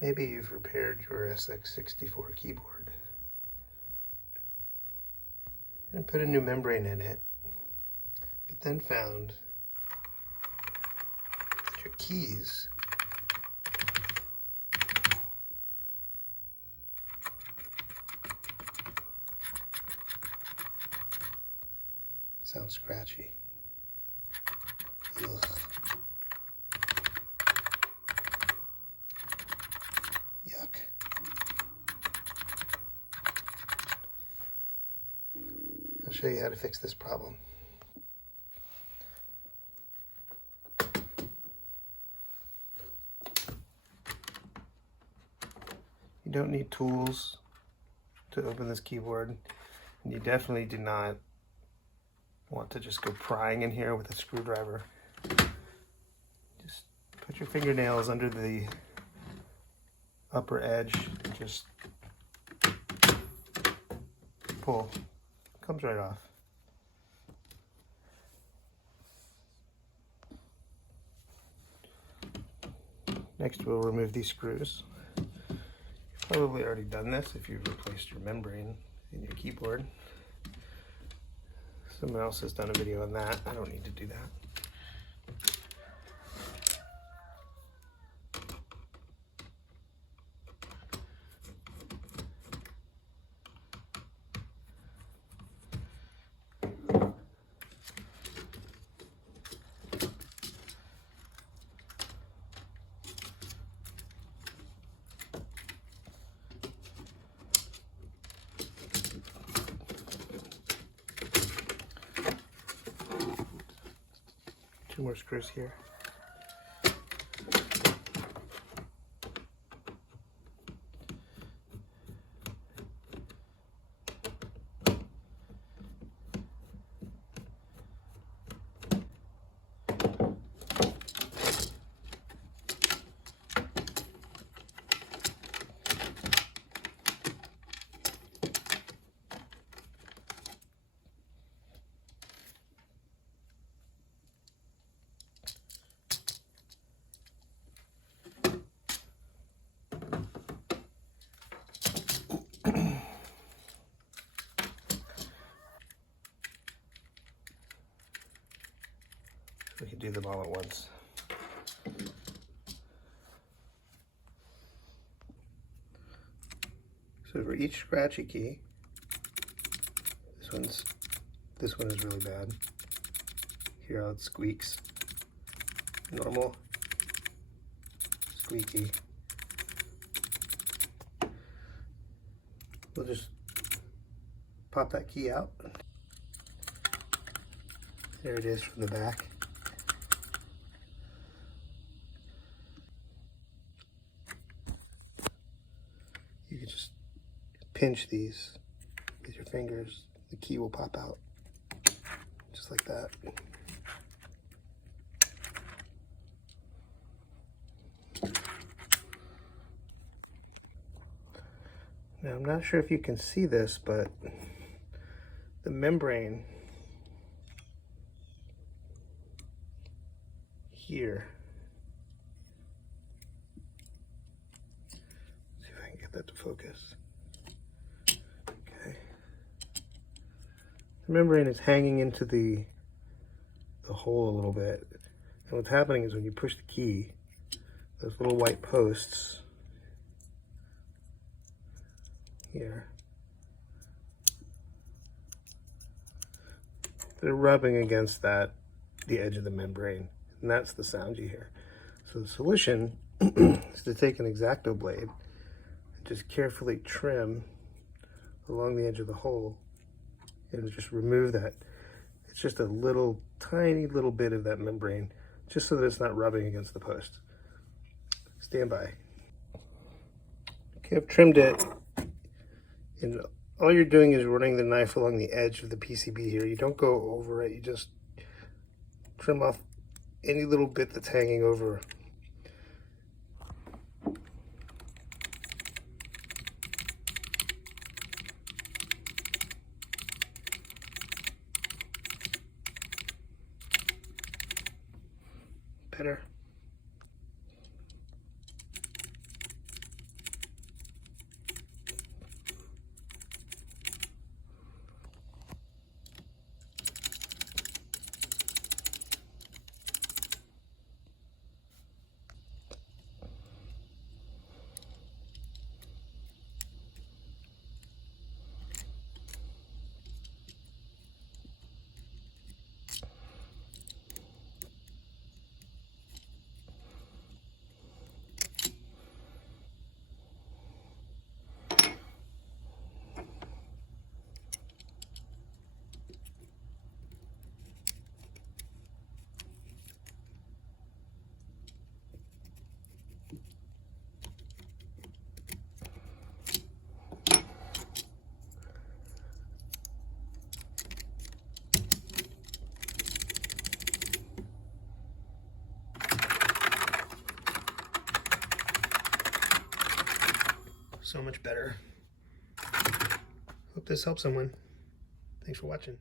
Maybe you've repaired your SX-64 keyboard and put a new membrane in it, but then found that your keys sound scratchy. Ugh. Yuck. I'll show you how to fix this problem. You don't need tools to open this keyboard, and you definitely do not want to just go prying in here with a screwdriver. Just put your fingernails under the upper edge and just pull. It comes right off. Next, we'll remove these screws. You've probably already done this if you've replaced your membrane in your keyboard. Someone else has done a video on that. I don't need to do that. Two more screws here. We can do them all at once. So for each scratchy key, this one is really bad. Hear how it squeaks. Normal, squeaky. We'll just pop that key out. There it is from the back. You can just pinch these with your fingers. The key will pop out, just like that. Now, I'm not sure if you can see this, but the membrane here, see if I can get that to focus. Okay. The membrane is hanging into the hole a little bit. And what's happening is when you push the key, those little white posts here, they're rubbing against the edge of the membrane, and that's the sound you hear. So the solution is to take an X-Acto blade and just carefully trim along the edge of the hole and just remove that. It's just a little, tiny little bit of that membrane, just so that it's not rubbing against the post. Stand by. Okay, I've trimmed it. And all you're doing is running the knife along the edge of the PCB here. You don't go over it, you just trim off any little bit that's hanging over. Better. so much better. Hope this helps someone. Thanks for watching.